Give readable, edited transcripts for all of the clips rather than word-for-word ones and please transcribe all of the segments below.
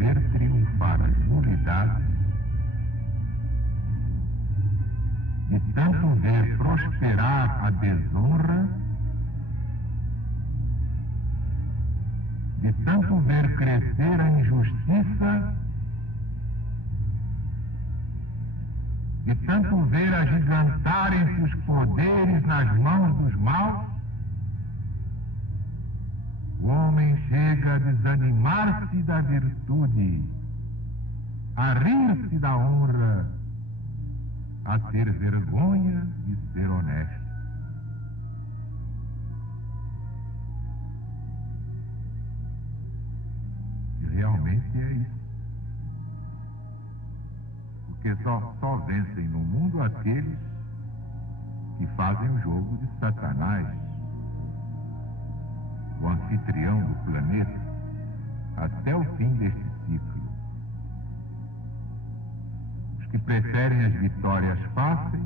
ver triunfar as nulidades, de tanto ver prosperar a desonra, de tanto ver crescer a injustiça, de tanto ver agigantarem-se os poderes nas mãos dos maus, o homem chega a desanimar-se da virtude, a rir-se da honra, a ter vergonha de ser honesto. E realmente é isso. Porque só vencem no mundo aqueles que fazem o jogo de Satanás, o anfitrião do planeta, até o fim deste ciclo. Os que preferem as vitórias fáceis,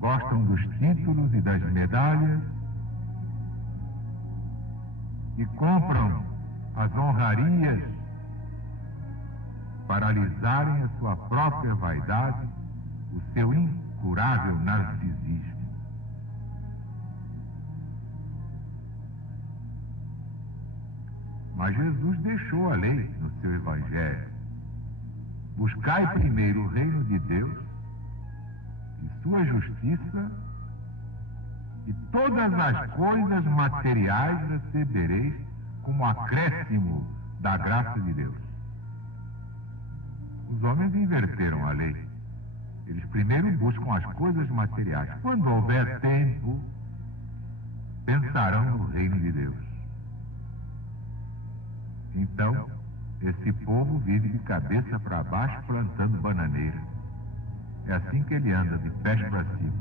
gostam dos títulos e das medalhas, e compram as honrarias para alisarem a sua própria vaidade, o seu incurável narcisismo. Mas Jesus deixou a lei no seu Evangelho. Buscai primeiro o reino de Deus e sua justiça, e todas as coisas materiais recebereis como acréscimo da graça de Deus. Os homens inverteram a lei. Eles primeiro buscam as coisas materiais. Quando houver tempo, pensarão no reino de Deus. Então, esse povo vive de cabeça para baixo plantando bananeira. É assim que ele anda, de pés para cima.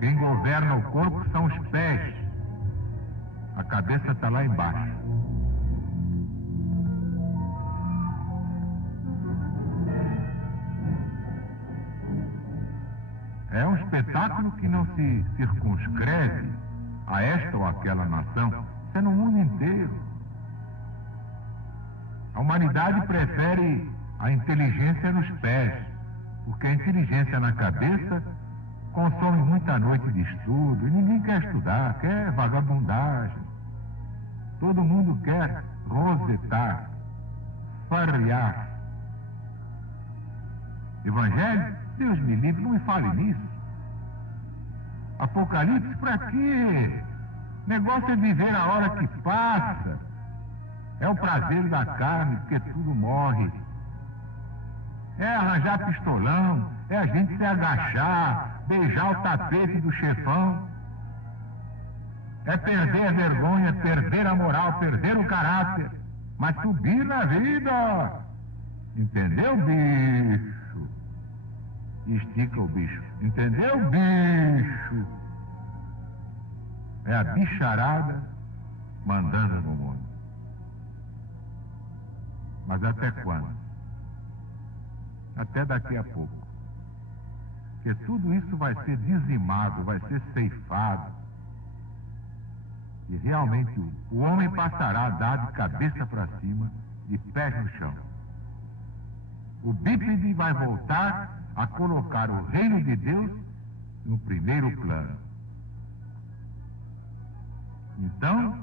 Quem governa o corpo são os pés. A cabeça está lá embaixo. É um espetáculo que não se circunscreve a esta ou aquela nação. Isso é no mundo inteiro. A humanidade prefere a inteligência nos pés, porque a inteligência na cabeça consome muita noite de estudo, e ninguém quer estudar, quer vagabundagem. Todo mundo quer rosetar, farrear. Evangelho? Deus me livre, não me fale nisso. Apocalipse, para quê? Negócio é viver a hora que passa. É o prazer da carne, porque tudo morre. É arranjar pistolão, é a gente se agachar, beijar o tapete do chefão. É perder a vergonha, perder a moral, perder o caráter, mas subir na vida. Entendeu, bicho? Estica o bicho. Entendeu, bicho? É a bicharada mandando no mundo. Mas até quando? Até daqui a pouco. Porque tudo isso vai ser dizimado, vai ser ceifado. E realmente o homem passará a dar de cabeça para cima, de pés no chão. O bípede vai voltar a colocar o reino de Deus no primeiro plano. Então,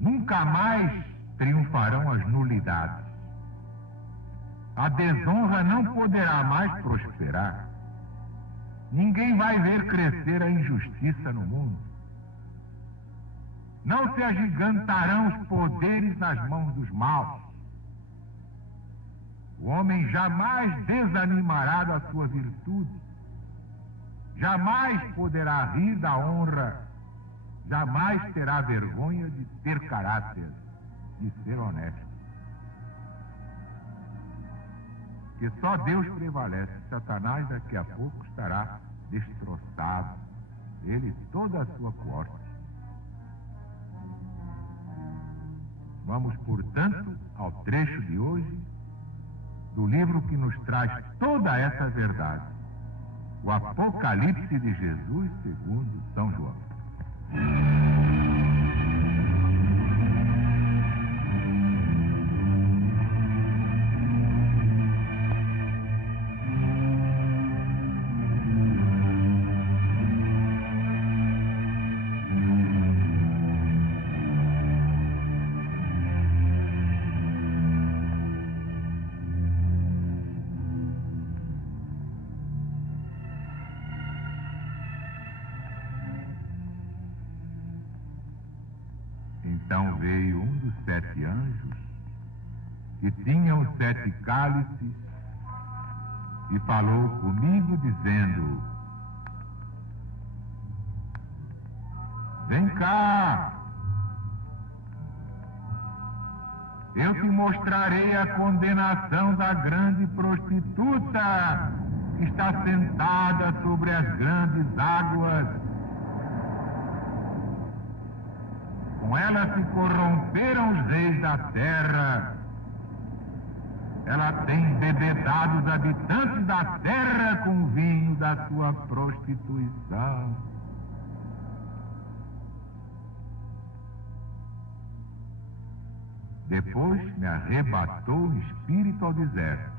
nunca mais triunfarão as nulidades. A desonra não poderá mais prosperar. Ninguém vai ver crescer a injustiça no mundo. Não se agigantarão os poderes nas mãos dos maus. O homem jamais desanimará da sua virtude. Jamais poderá rir da honra. Jamais terá vergonha de ter caráter, de ser honesto. Porque só Deus prevalece. Satanás daqui a pouco estará destroçado. Ele e toda a sua corte. Vamos, portanto, ao trecho de hoje do livro que nos traz toda essa verdade. O Apocalipse de Jesus segundo São João. Então veio um dos 7 anjos, que tinha os 7 cálices, e falou comigo, dizendo: vem cá, eu te mostrarei a condenação da grande prostituta que está sentada sobre as grandes águas. Com ela se corromperam os reis da terra. Ela tem embebedado os habitantes da terra com o vinho da sua prostituição. Depois me arrebatou o espírito ao deserto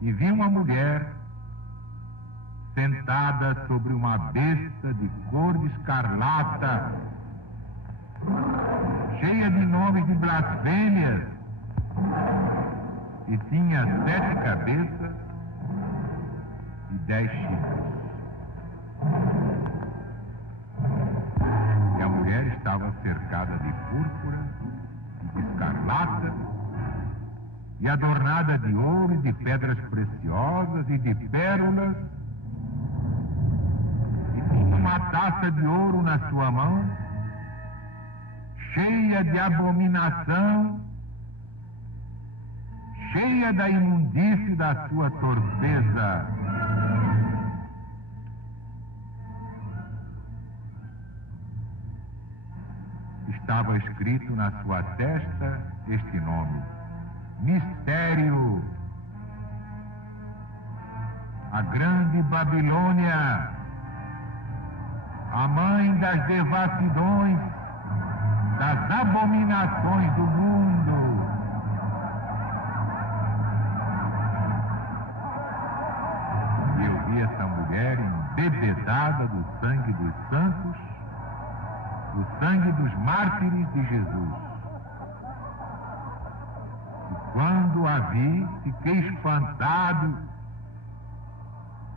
e vi uma mulher sentada sobre uma besta de cor de escarlata, cheia de nomes de blasfêmias, e tinha 7 cabeças e 10 chifres. E a mulher estava cercada de púrpura e de escarlata, e adornada de ouro e de pedras preciosas e de pérolas, e tinha uma taça de ouro na sua mão, cheia de abominação, cheia da imundície da sua torpeza. Estava escrito na sua testa este nome: Mistério, a grande Babilônia, a mãe das devassidões, das abominações do mundo. E eu vi essa mulher embebedada do sangue dos santos, do sangue dos mártires de Jesus. E quando a vi, fiquei espantado,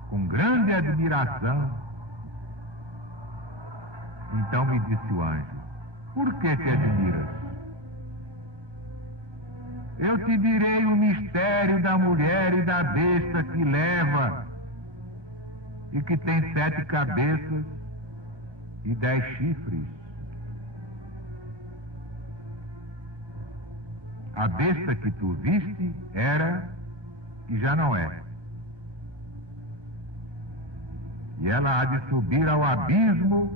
com grande admiração. Então me disse o anjo: por que te admiras? Eu te direi o mistério da mulher e da besta que leva e que tem 7 cabeças e 10 chifres. A besta que tu viste era e já não é. E ela há de subir ao abismo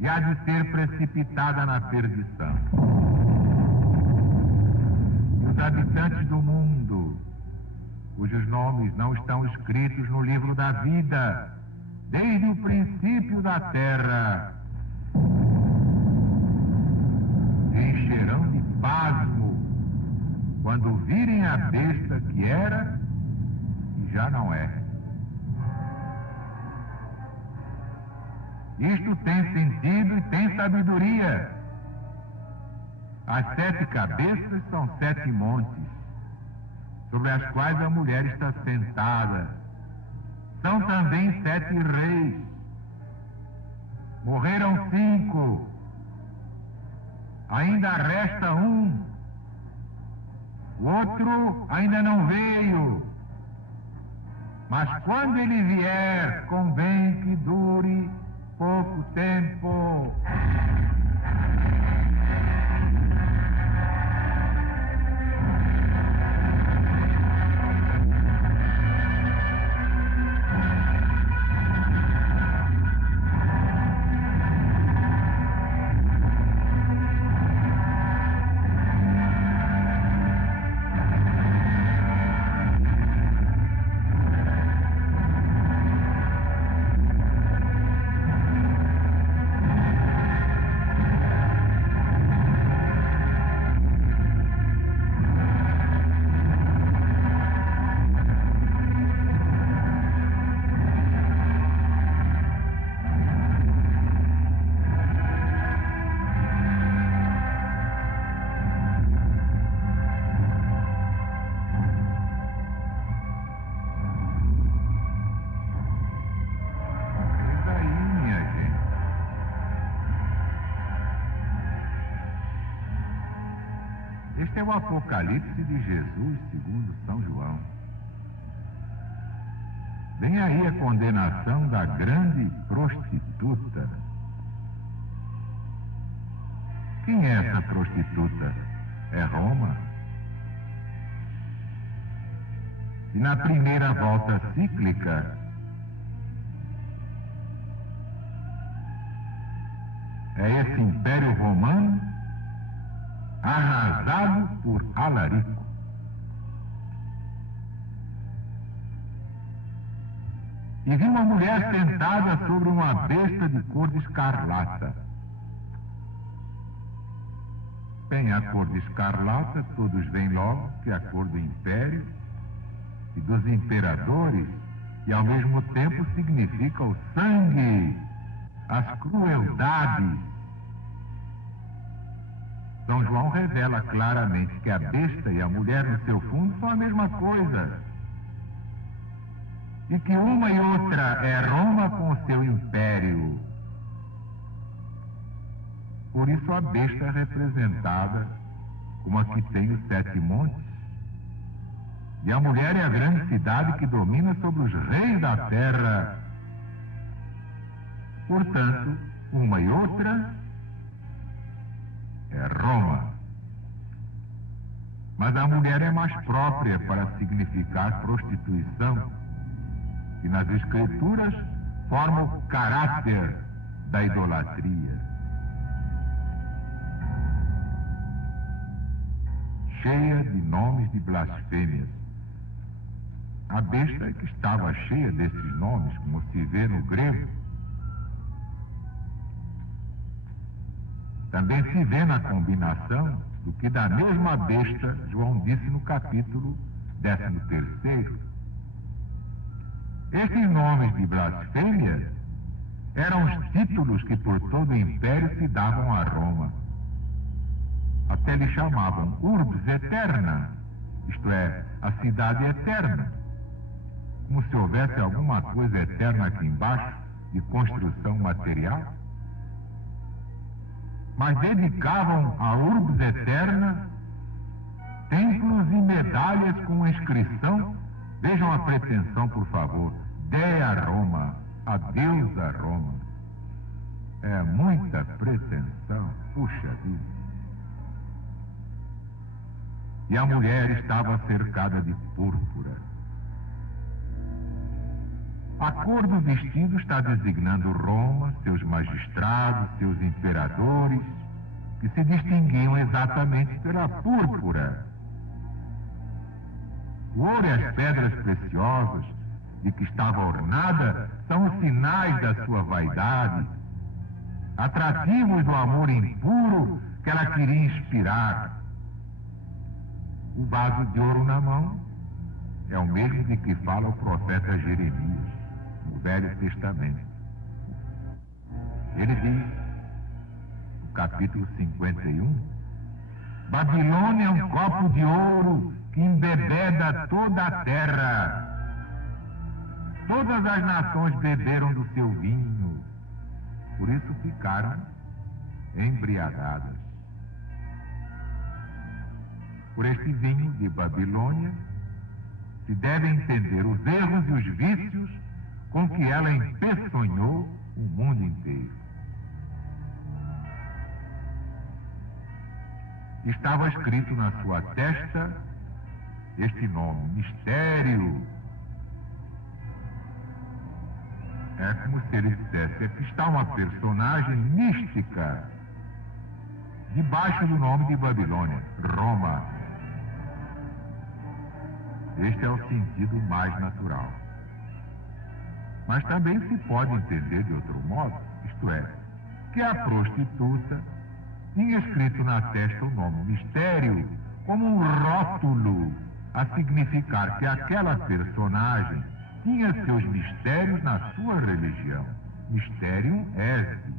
e há de ser precipitada na perdição. E os habitantes do mundo, cujos nomes não estão escritos no livro da vida, desde o princípio da terra, se encherão de pasmo quando virem a besta que era e já não é. Isto tem sentido e tem sabedoria. As 7 cabeças são 7 montes, sobre as quais a mulher está sentada. São também 7 reis. Morreram 5. Ainda resta um. O outro ainda não veio. Mas quando ele vier, convém que dure pouco tempo. Este é o Apocalipse de Jesus, segundo São João. Vem aí a condenação da grande prostituta. Quem é essa prostituta? É Roma. E na primeira volta cíclica, é esse Império Romano arrasado por Alarico. E vi uma mulher sentada sobre uma besta de cor de escarlata. Bem, a cor de escarlata, todos veem logo que é a cor do império e dos imperadores, e ao mesmo tempo significa o sangue, as crueldades. São João revela claramente que a besta e a mulher no seu fundo são a mesma coisa. E que uma e outra é Roma com o seu império. Por isso a besta é representada como a que tem os 7 montes. E a mulher é a grande cidade que domina sobre os reis da terra. Portanto, uma e outra é Roma. Mas a mulher é mais própria para significar prostituição, que nas Escrituras forma o caráter da idolatria. Cheia de nomes de blasfêmias. A besta é que estava cheia desses nomes, como se vê no grego. Também se vê na combinação do que da mesma besta João disse no capítulo 13. Esses nomes de blasfêmia eram os títulos que por todo o império se davam a Roma. Até lhe chamavam Urbs Eterna, isto é, a cidade eterna, como se houvesse alguma coisa eterna aqui embaixo, de construção material. Mas dedicavam a Urbs Eterna templos e medalhas com a inscrição, vejam a pretensão, por favor, Dea Roma, adeus a Roma. É muita pretensão, puxa vida. E a mulher estava cercada de púrpura. A cor do vestido está designando Roma, seus magistrados, seus imperadores, que se distinguiam exatamente pela púrpura. O ouro e as pedras preciosas de que estava ornada são os sinais da sua vaidade, atrativos do amor impuro que ela queria inspirar. O vaso de ouro na mão é o mesmo de que fala o profeta Jeremias, no Velho Testamento. Ele diz, no capítulo 51, Babilônia é um copo de ouro que embebeda toda a terra. Todas as nações beberam do seu vinho, por isso ficaram embriagadas. Por este vinho de Babilônia se deve entender os erros e os vícios com que ela empeçonhou o mundo inteiro. Estava escrito na sua testa este nome, Mistério. É como se ele dissesse, aqui está uma personagem mística debaixo do nome de Babilônia, Roma. Este é o sentido mais natural. Mas também se pode entender de outro modo, isto é, que a prostituta tinha escrito na testa o nome Mistério como um rótulo a significar que aquela personagem tinha seus mistérios na sua religião. Mysterium Esse.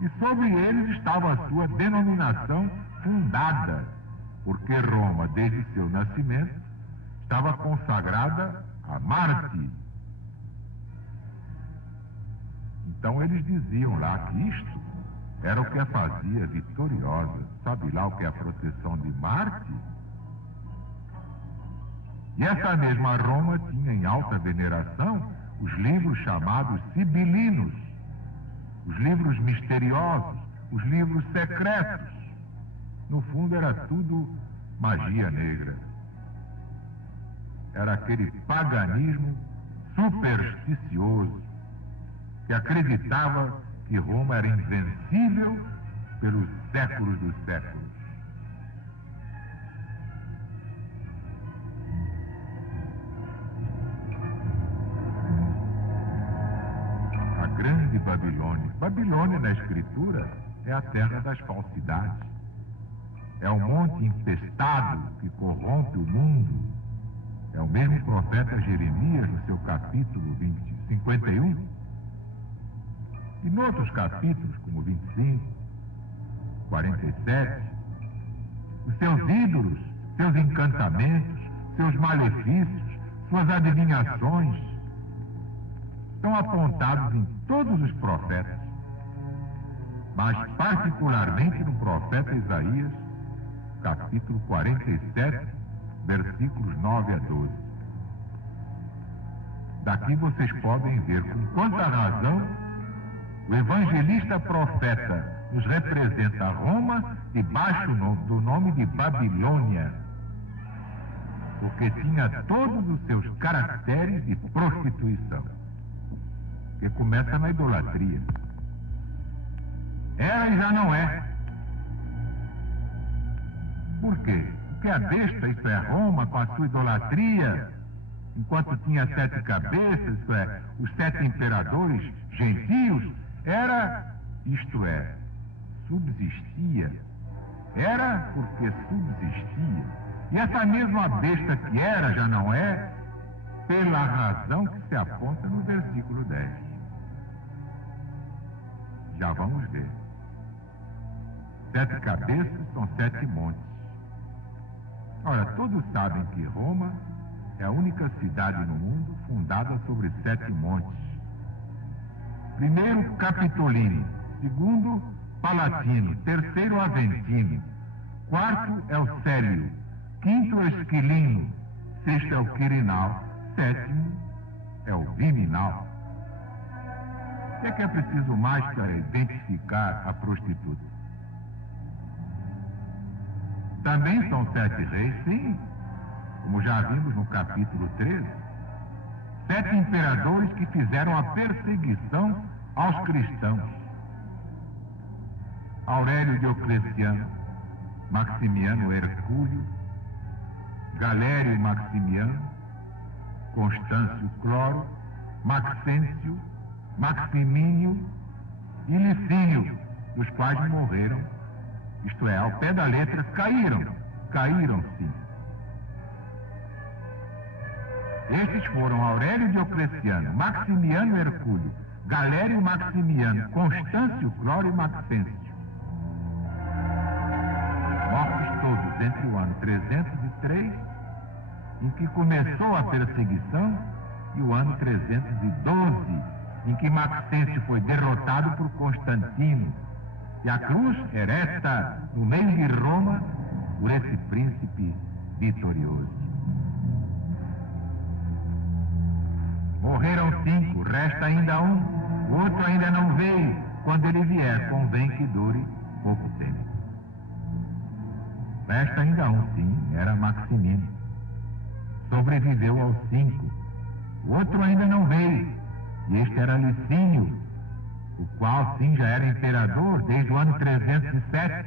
E sobre eles estava a sua denominação fundada, porque Roma, desde seu nascimento, estava consagrada a Marte. Então eles diziam lá que isto era o que a fazia vitoriosa. Sabe lá o que é a proteção de Marte? E essa mesma Roma tinha em alta veneração os livros chamados sibilinos, os livros misteriosos, os livros secretos. No fundo era tudo magia negra. Era aquele paganismo supersticioso que acreditava que Roma era invencível pelos séculos dos séculos. A grande Babilônia. Babilônia na Escritura é a terra das falsidades. É o monte infestado que corrompe o mundo. É o mesmo profeta Jeremias, no seu capítulo 51, e em outros capítulos, como 25, 47, os seus ídolos, seus encantamentos, seus malefícios, suas adivinhações, são apontados em todos os profetas, mas particularmente no profeta Isaías, capítulo 47, versículos 9 a 12. Daqui vocês podem ver com quanta razão o evangelista profeta nos representa Roma debaixo do nome de Babilônia, porque tinha todos os seus caracteres de prostituição, que começa na idolatria. Era e já não é. Por quê? Porque a besta, isto é, Roma, com a sua idolatria, enquanto tinha 7 cabeças, isto é, os 7 imperadores gentios, era, isto é, subsistia. Era porque subsistia. E essa mesma besta que era, já não é, pela razão que se aponta no versículo 10. Já vamos ver. 7 cabeças são 7 montes. Ora, todos sabem que Roma é a única cidade no mundo fundada sobre 7 montes. Primeiro, Capitolino. Segundo, Palatino. Terceiro, Aventino. Quarto é o Célio. Quinto, é o Esquilino. Sexto é o Quirinal. Sétimo é o Viminal. O que é preciso mais para identificar a prostituta? Também são 7 reis, sim, como já vimos no capítulo 13. 7 imperadores que fizeram a perseguição aos cristãos. Aurélio Diocleciano, Maximiano Hercúleo, Galério e Maximiano, Constâncio Cloro, Maxêncio, Maximínio e Licínio, dos quais morreram, isto é, ao pé da letra, caíram sim. Estes foram Aurélio Diocleciano, Maximiano Hercúleo, Galério Maximiano, Constâncio Cloro e Maxêncio. Mortos todos entre o ano 303, em que começou a perseguição, e o ano 312, em que Maxêncio foi derrotado por Constantino, e a cruz ereta no meio de Roma por esse príncipe vitorioso. Morreram 5, resta ainda um, o outro ainda não veio. Quando ele vier, convém que dure pouco tempo. Resta ainda um, sim, era Maximino. Sobreviveu aos 5. O outro ainda não veio, e este era Licínio, o qual, sim, já era imperador desde o ano 307,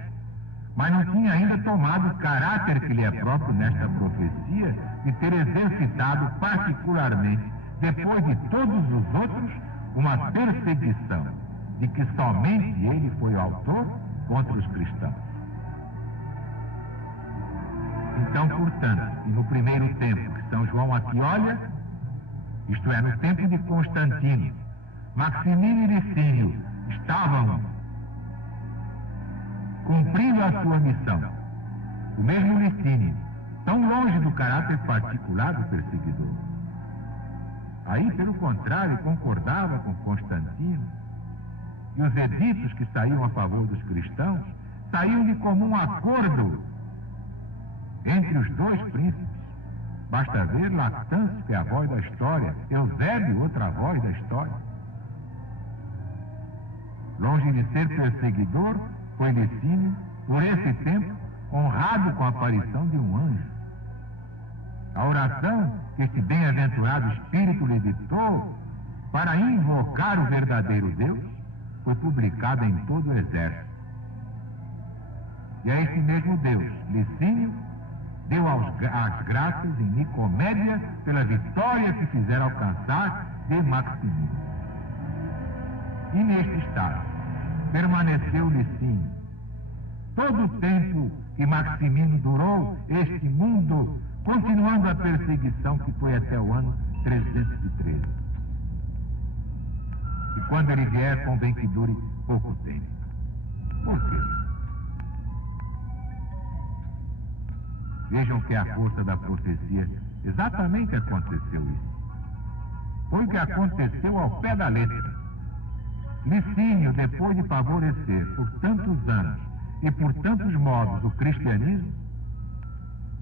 mas não tinha ainda tomado o caráter que lhe é próprio nesta profecia de ter exercitado particularmente, depois de todos os outros, uma perseguição de que somente ele foi o autor contra os cristãos. Então, portanto, e no primeiro tempo que São João aqui olha, isto é, no tempo de Constantino, Maximino e Licínio estavam cumprindo a sua missão. O mesmo Licínio, tão longe do caráter particular do perseguidor. Aí, pelo contrário, concordava com Constantino e os editos que saíam a favor dos cristãos saíam de comum acordo entre os dois príncipes. Basta ver Lactâncio, que é a voz da história, Eusébio, outra voz da história. Longe de ser perseguidor, foi Licínio, por esse tempo, honrado com a aparição de um anjo. A oração que este bem-aventurado Espírito lhe ditou para invocar o verdadeiro Deus foi publicada em todo o exército. E é este mesmo Deus, Licínio, deu as graças em Nicomédia pela vitória que fizeram alcançar de Maximino. E neste estado permaneceu Licínio. Todo o tempo que Maximino durou este mundo, continuando a perseguição que foi até o ano 313. E quando ele vier, convém que dure pouco tempo. Por quê? Vejam que a força da profecia exatamente aconteceu isso. Foi o que aconteceu ao pé da letra. Licínio, depois de favorecer por tantos anos e por tantos modos o cristianismo,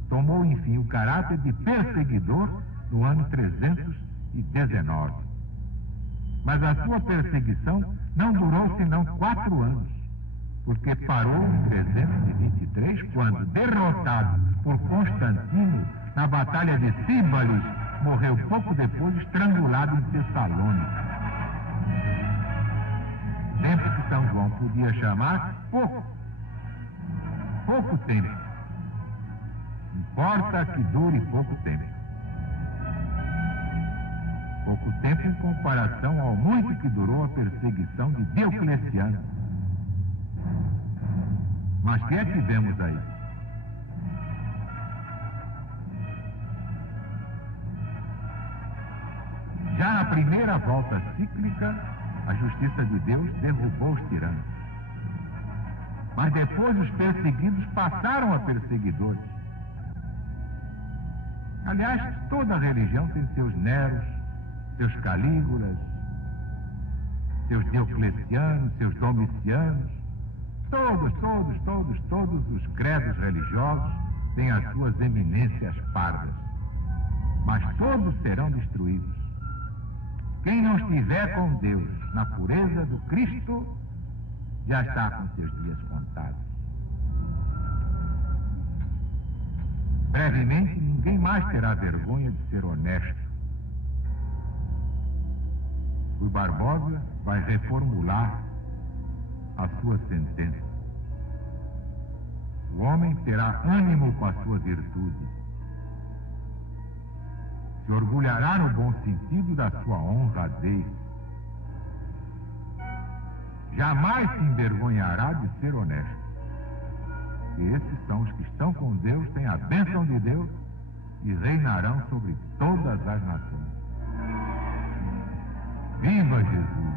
tomou, enfim, o caráter de perseguidor no ano 319. Mas a sua perseguição não durou senão 4 anos, porque parou em 323, quando, derrotado por Constantino na batalha de Cíbalis, morreu pouco depois estrangulado em Tessalônica. Tempo que São João podia chamar pouco tempo. Importa que dure pouco tempo. Pouco tempo em comparação ao muito que durou a perseguição de Diocleciano. Mas que é que vemos aí? Já na primeira volta cíclica, a justiça de Deus derrubou os tiranos. Mas depois os perseguidos passaram a perseguidores. Aliás, toda religião tem seus Neros, seus Calígulas, seus Dioclecianos, seus Domicianos. Todos os credos religiosos têm as suas eminências pardas. Mas todos serão destruídos. Quem não estiver com Deus na pureza do Cristo, já está com seus dias contados. Brevemente, ninguém mais terá vergonha de ser honesto. O Barbosa vai reformular a sua sentença. O homem terá ânimo com a sua virtude. Se orgulhará no bom sentido da sua honradez. Jamais se envergonhará de ser honesto. E esses são os que estão com Deus, têm a bênção de Deus e reinarão sobre todas as nações. Viva Jesus!